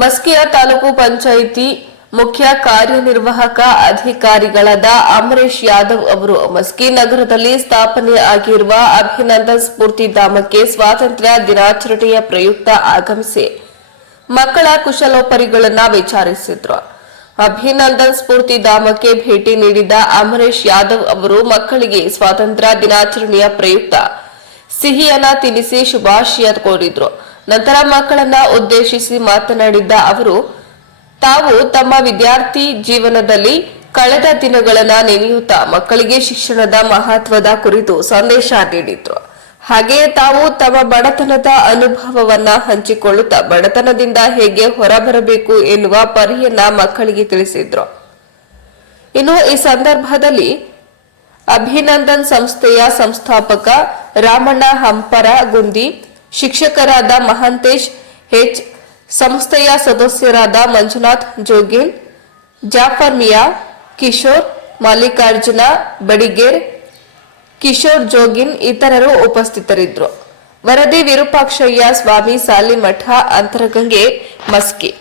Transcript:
ಮಸ್ಕಿಯ ತಾಲೂಕು ಪಂಚಾಯಿತಿ ಮುಖ್ಯ ಕಾರ್ಯನಿರ್ವಾಹಕ ಅಧಿಕಾರಿಗಳಾದ ಅಮರೇಶ್ ಯಾದವ್ ಅವರು ಮಸ್ಕಿ ನಗರದಲ್ಲಿ ಸ್ಥಾಪನೆ ಆಗಿರುವ ಅಭಿನಂದನ್ ಸ್ಫೂರ್ತಿ ಧಾಮಕ್ಕೆ ಸ್ವಾತಂತ್ರ್ಯ ದಿನಾಚರಣೆಯ ಪ್ರಯುಕ್ತ ಆಗಮಿಸಿ ಮಕ್ಕಳ ಕುಶಲೋಪರಿಗಳನ್ನು ವಿಚಾರಿಸಿದ್ರು. ಅಭಿನಂದನ್ ಸ್ಫೂರ್ತಿ ಧಾಮಕ್ಕೆ ಭೇಟಿ ನೀಡಿದ ಅಮರೇಶ್ ಯಾದವ್ ಅವರು ಮಕ್ಕಳಿಗೆ ಸ್ವಾತಂತ್ರ್ಯ ದಿನಾಚರಣೆಯ ಪ್ರಯುಕ್ತ ಸಿಹಿಯನ್ನ ತಿನ್ನಿಸಿ ಶುಭಾಶಯ ಕೋರಿದ್ರು. ನಂತರ ಮಕ್ಕಳನ್ನ ಉದ್ದೇಶಿಸಿ ಮಾತನಾಡಿದ್ದ ಅವರು ತಾವು ತಮ್ಮ ವಿದ್ಯಾರ್ಥಿ ಜೀವನದಲ್ಲಿ ಕಳೆದ ದಿನಗಳನ್ನ ನೆನೆಯುತ್ತಾ ಮಕ್ಕಳಿಗೆ ಶಿಕ್ಷಣದ ಮಹತ್ವದ ಕುರಿತು ಸಂದೇಶ ನೀಡಿದ್ರು. ಹಾಗೆಯೇ ತಾವು ತಮ್ಮ ಬಡತನದ ಅನುಭವವನ್ನ ಹಂಚಿಕೊಳ್ಳುತ್ತಾ ಬಡತನದಿಂದ ಹೇಗೆ ಹೊರಬರಬೇಕು ಎನ್ನುವ ಪರಿಯನ್ನ ಮಕ್ಕಳಿಗೆ ತಿಳಿಸಿದ್ರು. ಇನ್ನು ಈ ಸಂದರ್ಭದಲ್ಲಿ ಅಭಿನಂದನ್ ಸಂಸ್ಥೆಯ ಸಂಸ್ಥಾಪಕ ರಾಮಣ್ಣ ಹಂಪರ ಗುಂದಿ, ಶಿಕ್ಷಕರಾದ ಮಹಂತೇಶ್ ಹೆಚ್, ಸಂಸ್ಥೆಯ ಸದಸ್ಯರಾದ ಮಂಜುನಾಥ್ ಜೋಗಿನ್, ಜಾಫರ್ ಮಿಯಾ, ಕಿಶೋರ್, ಮಲ್ಲಿಕಾರ್ಜುನ ಬಡಿಗೇರ್, ಕಿಶೋರ್ ಜೋಗಿನ್ ಇತರರು ಉಪಸ್ಥಿತರಿದ್ದರು. ವರದಿ ವಿರೂಪಾಕ್ಷಯ್ಯ, ಸ್ವಾಮಿ ಸಾಲಿಮಠ, ಅಂತರಗಂಗೆ, ಮಸ್ಕಿ.